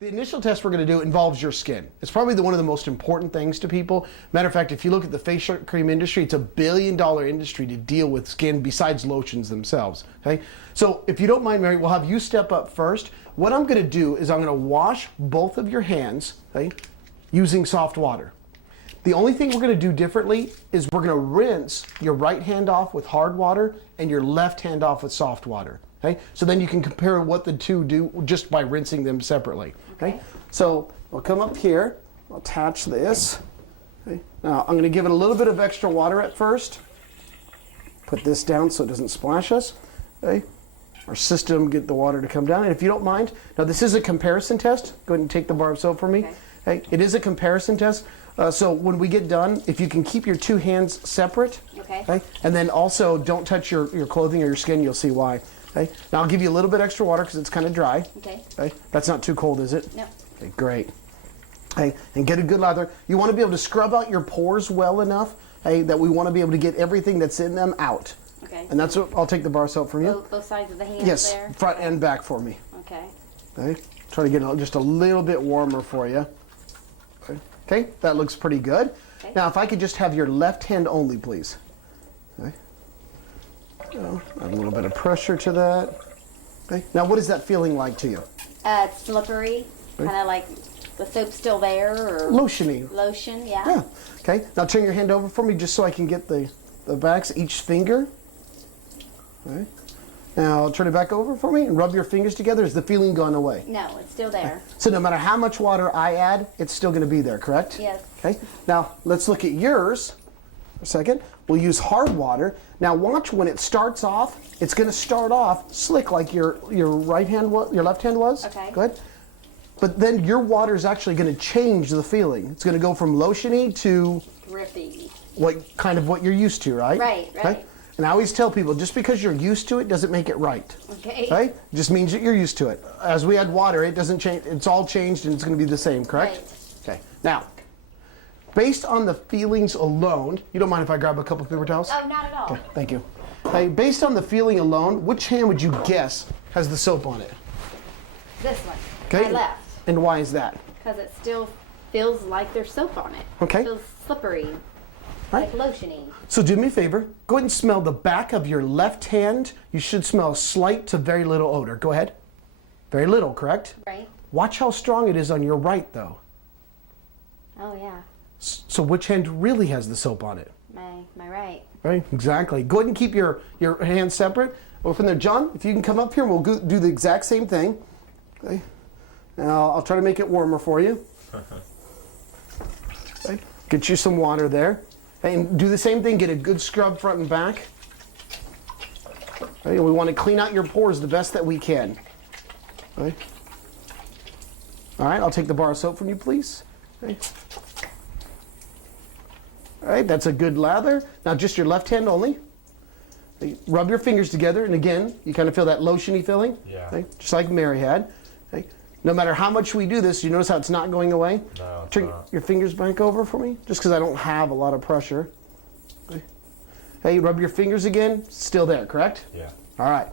The initial test we're going to do involves your skin. It's probably one of the most important things to people. Matter of fact, if you look at the facial cream industry, it's a billion-dollar industry to deal with skin besides lotions themselves. Okay? So if you don't mind, Mary, we'll have you step up first. What I'm going to do is I'm going to wash both of your hands, okay, using soft water. The only thing we're going to do differently is we're going to rinse your right hand off with hard water and your left hand off with soft water. Okay? So then you can compare what the two do just by rinsing them separately. Okay? So I'll come up here, I'll attach this. Okay? Now I'm going to give it a little bit of extra water at first. Put this down so it doesn't splash us. Okay? Our system, get the water to come down. And if you don't mind, now this is a comparison test. Go ahead and take the bar of soap for me. Okay? It is a comparison test. So when we get done, if you can keep your two hands separate. Okay? And then also don't touch your clothing or your skin, you'll see why. Okay. Now I'll give you a little bit extra water because it's kind of dry. Okay. That's not too cold, is it? No. Okay, great. Okay, and get a good lather. You want to be able to scrub out your pores well enough, that we want to be able to get everything that's in them out. Okay. And that's what I'll take the bar soap from you. Both sides of the hands yes, there? Front and back for me. Okay. Okay. Try to get it just a little bit warmer for you. Okay, that looks pretty good. Okay. Now if I could just have your left hand only, please. Okay. Add a little bit of pressure to that. Okay. Now, what is that feeling like to you? It's slippery, kind of like the soap's still there, or lotiony. Lotion, yeah. Yeah. Okay. Now turn your hand over for me, just so I can get the backs each finger. Okay. Now turn it back over for me and rub your fingers together. Is the feeling gone away? No, it's still there. So no matter how much water I add, it's still going to be there, correct? Yes. Okay. Now let's look at yours. For a second. We'll use hard water. Now watch when it starts off, it's going to start off slick like your right hand was, your left hand was. Okay. Good. But then your water is actually going to change the feeling. It's going to go from lotiony to drippy. What you're used to, right? Right. Okay? And I always tell people, just because you're used to it doesn't make it right. Okay. Right? It just means that you're used to it. As we add water, it doesn't change. It's all changed and it's going to be the same, correct? Right. Okay. Now, based on the feelings alone, you don't mind if I grab a couple of paper towels? Oh, not at all. Okay, thank you. Hey, based on the feeling alone, which hand would you guess has the soap on it? This one. Okay. My left. And why is that? Because it still feels like there's soap on it. Okay. It feels slippery, right. like lotiony. So do me a favor. Go ahead and smell the back of your left hand. You should smell slight to very little odor. Go ahead. Very little, correct? Right. Watch how strong it is on your right, though. Oh, yeah. So which hand really has the soap on it? My right. Right, exactly. Go ahead and keep your hands separate. Well, from there, John, if you can come up here, we'll do the exact same thing. Okay. Now, I'll try to make it warmer for you. Okay. Get you some water there. And do the same thing, get a good scrub front and back. Okay. We want to clean out your pores the best that we can. Okay. All right, I'll take the bar of soap from you, please. Okay. All right, that's a good lather. Now just your left hand only. Rub your fingers together, and again, you kind of feel that lotiony feeling? Yeah. Okay? Just like Mary had. Okay? No matter how much we do this, you notice how it's not going away? No, it's Turn not. your fingers back over for me, just because I don't have a lot of pressure. Okay. Hey, rub your fingers again. Still there, correct? Yeah. All right.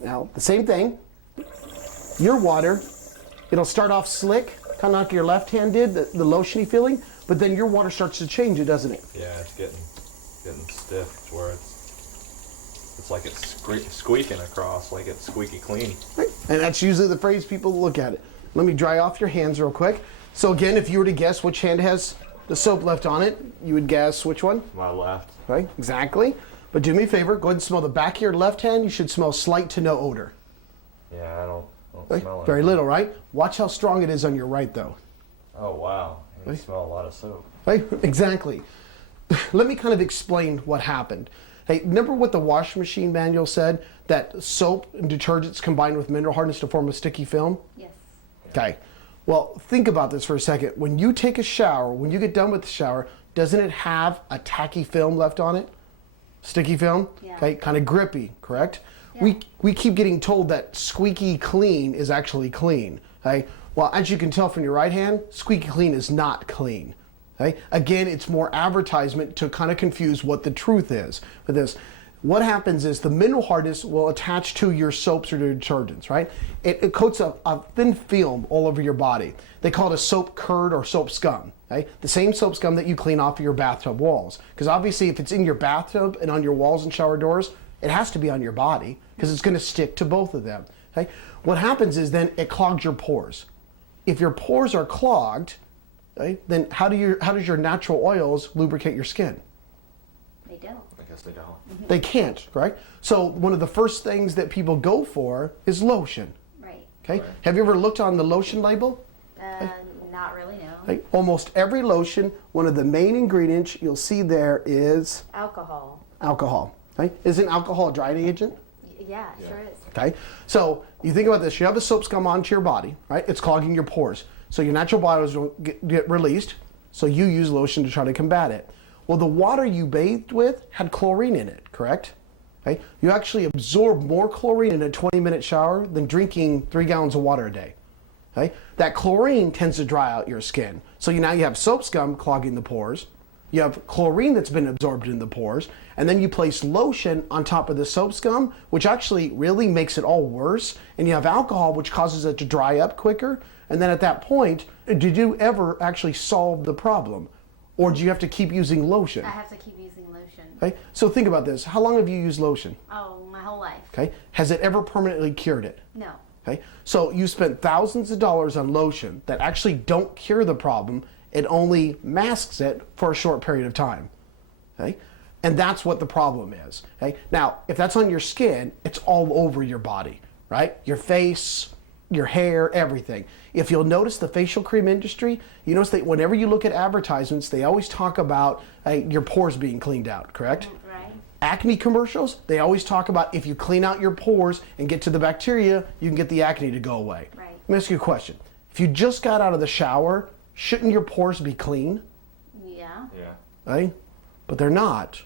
Now, the same thing. Your water, it'll start off slick, kind of like your left hand did, the lotiony feeling, but then your water starts to change it, doesn't it? Yeah, it's getting stiff. It's where it's like it's squeaking across, like it's squeaky clean. Right. And that's usually the phrase people look at it. Let me dry off your hands real quick. So again, if you were to guess which hand has the soap left on it, you would guess which one? My left. Right, exactly. But do me a favor, go ahead and smell the back of your left hand. You should smell slight to no odor. Yeah, I don't Right? smell it. Very little, right? Watch how strong it is on your right, though. Oh, wow. You smell a lot of soap. Right, exactly. Let me kind of explain what happened. Hey, remember what the washing machine manual said? That soap and detergents combine with mineral hardness to form a sticky film? Yes. Okay. Well, think about this for a second. When you take a shower, when you get done with the shower, doesn't it have a tacky film left on it? Sticky film? Yeah. Okay, kind of grippy, correct? Yeah. We keep getting told that squeaky clean is actually clean. Okay? Well, as you can tell from your right hand, squeaky clean is not clean. Okay? Again, it's more advertisement to kind of confuse what the truth is with this. what happens is the mineral hardness will attach to your soaps or detergents, right? It coats a thin film all over your body. They call it a soap curd or soap scum, okay? The same soap scum that you clean off of your bathtub walls. Because obviously if it's in your bathtub and on your walls and shower doors, it has to be on your body because it's going to stick to both of them, okay? What happens is then it clogs your pores. If your pores are clogged, okay, then how does your natural oils lubricate your skin? They don't. I guess they don't. They can't, right? So one of the first things that people go for is lotion. Right. Okay. Right. Have you ever looked on the lotion label? Not really, no. Okay. Almost every lotion, one of the main ingredients you'll see there is Alcohol. alcohol. Okay. Isn't alcohol a drying agent? Yeah, sure is. Okay. So you think about this. You have a soap scum onto your body, right? It's clogging your pores. So your natural bodies don't get released. So you use lotion to try to combat it. Well, the water you bathed with had chlorine in it, correct? Okay. You actually absorb more chlorine in a 20-minute shower than drinking 3 gallons of water a day. Okay. That chlorine tends to dry out your skin. So now you have soap scum clogging the pores. You have chlorine that's been absorbed in the pores, and then you place lotion on top of the soap scum, which actually really makes it all worse. And you have alcohol, which causes it to dry up quicker. And then at that point, did you ever actually solve the problem? Or do you have to keep using lotion? I have to keep using lotion. Okay, so think about this. How long have you used lotion? Oh, my whole life. Okay, has it ever permanently cured it? No. Okay, so you spent thousands of dollars on lotion that actually don't cure the problem. It only masks it for a short period of time. Okay, and that's what the problem is. Okay, now if that's on your skin, it's all over your body, right? Your face, your hair, everything. If you'll notice the facial cream industry, you notice that whenever you look at advertisements, they always talk about your pores being cleaned out, correct? Right. Acne commercials, they always talk about if you clean out your pores and get to the bacteria, you can get the acne to go away. Right. Let me ask you a question. If you just got out of the shower, shouldn't your pores be clean? Yeah. Yeah. Right? But they're not.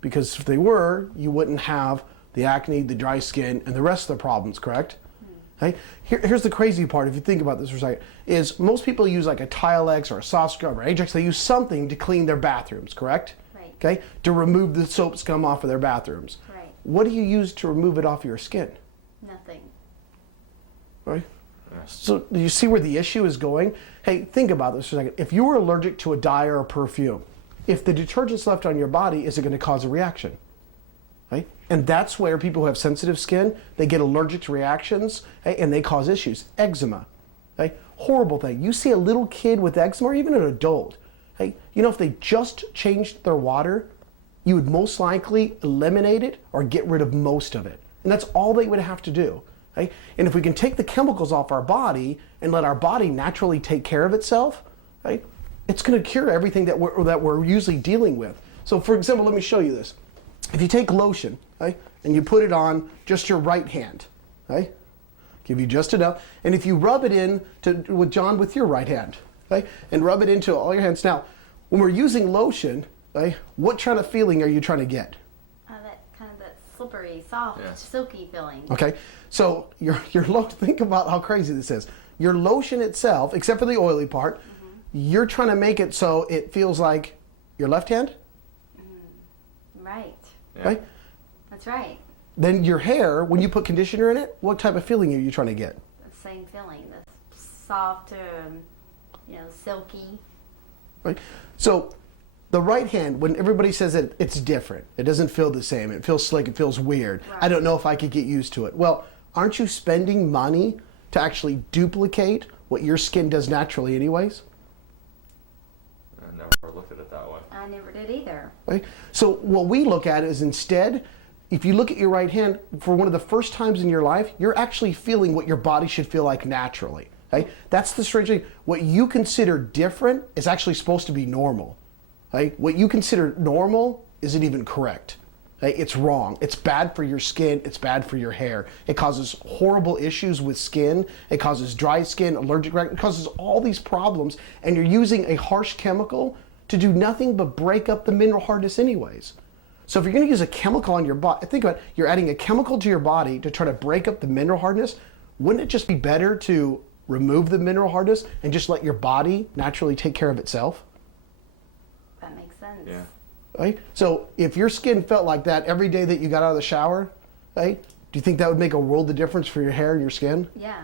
Because if they were, you wouldn't have the acne, the dry skin, and the rest of the problems, correct? Okay? Here's the crazy part, if you think about this for a second, is most people use like a Tilex or a soft scrub or Ajax. They use something to clean their bathrooms, correct? Right. Okay? To remove the soap scum off of their bathrooms. Right. What do you use to remove it off your skin? Nothing. Right? So do you see where the issue is going? Hey, think about this for a second. If you were allergic to a dye or a perfume, if the detergent's left on your body, is it going to cause a reaction? Right? And that's where people who have sensitive skin, they get allergic to reactions, and they cause issues. Eczema. Okay? Horrible thing. You see a little kid with eczema, or even an adult. Hey, you know, if they just changed their water, you would most likely eliminate it or get rid of most of it. And that's all they would have to do. Okay? And if we can take the chemicals off our body and let our body naturally take care of itself, right, it's going to cure everything that we're usually dealing with. So for example, let me show you this. If you take lotion, okay, and you put it on just your right hand, okay, give you just enough, and if you rub it in with John with your right hand, okay, and rub it into all your hands. Now, when we're using lotion, okay, what kind of feeling are you trying to get? That kind of that slippery, soft, Yeah. silky feeling. Okay, so your think about how crazy this is. Your lotion itself, except for the oily part, you're trying to make it so it feels like your left hand, Right. Yeah. right? That's right. Then your hair, when you put conditioner in it, what type of feeling are you trying to get? The same feeling. The soft, silky. Right? So the right hand, when everybody says that it's different, it doesn't feel the same, it feels slick, it feels weird. Right. I don't know if I could get used to it. Well, aren't you spending money to actually duplicate what your skin does naturally anyways? I never looked at it that way. I never did either. Right? So what we look at is instead, if you look at your right hand, for one of the first times in your life, you're actually feeling what your body should feel like naturally. Okay? That's the strange thing. What you consider different is actually supposed to be normal. Okay? What you consider normal isn't even correct. Okay? It's wrong. It's bad for your skin. It's bad for your hair. It causes horrible issues with skin. It causes dry skin, allergic reaction. It causes all these problems, and you're using a harsh chemical to do nothing but break up the mineral hardness anyways. So if you're going to use a chemical on your body, think about it, you're adding a chemical to your body to try to break up the mineral hardness. Wouldn't it just be better to remove the mineral hardness and just let your body naturally take care of itself? That makes sense. Yeah. Right? So if your skin felt like that every day that you got out of the shower, right, do you think that would make a world of difference for your hair and your skin? Yeah,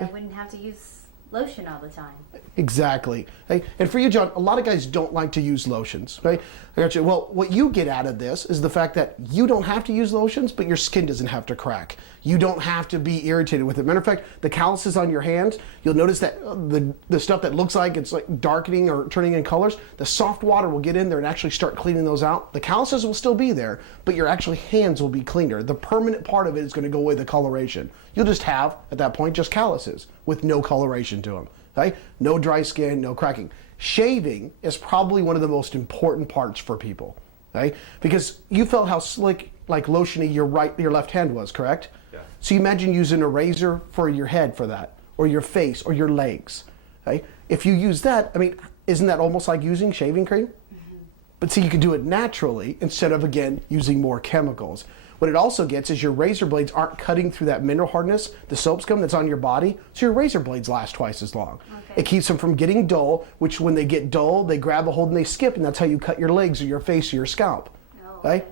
I wouldn't have to use lotion all the time. Exactly. Right? And for you, John, a lot of guys don't like to use lotions, right? I got you. Well, what you get out of this is the fact that you don't have to use lotions, but your skin doesn't have to crack. You don't have to be irritated with it. Matter of fact, the calluses on your hands, you'll notice that the stuff that looks like it's like darkening or turning in colors, the soft water will get in there and actually start cleaning those out. The calluses will still be there, but your actually hands will be cleaner. The permanent part of it is going to go away, the coloration. You'll just have, at that point, just calluses with no coloration to them. Okay? No dry skin, no cracking. Shaving is probably one of the most important parts for people. Okay? Because you felt how slick, like lotiony your left hand was, correct? Yeah. So you imagine using a razor for your head for that, or your face, or your legs. Okay? If you use that, I mean, isn't that almost like using shaving cream? Mm-hmm. But see, you can do it naturally instead of, again, using more chemicals. What it also gets is your razor blades aren't cutting through that mineral hardness, the soap scum that's on your body, so your razor blades last twice as long. Okay. It keeps them from getting dull, which when they get dull, they grab a hold and they skip, and that's how you cut your legs or your face or your scalp. Oh, Right? okay.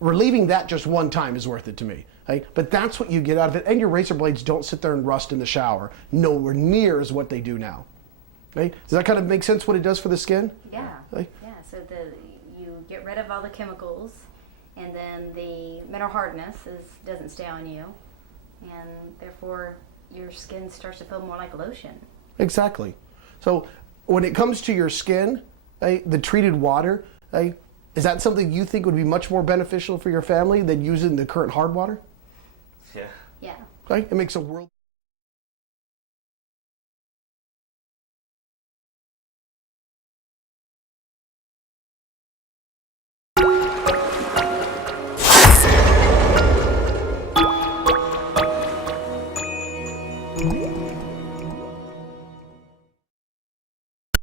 Relieving that just one time is worth it to me. Right? But that's what you get out of it, and your razor blades don't sit there and rust in the shower, nowhere near as what they do now. Right? Does that kind of make sense what it does for the skin? Yeah. Right? Yeah. So you get rid of all the chemicals, and then the mineral hardness doesn't stay on you, and therefore your skin starts to feel more like lotion. Exactly. So when it comes to your skin, the treated water, is that something you think would be much more beneficial for your family than using the current hard water? Yeah. Yeah. Right? It makes a world.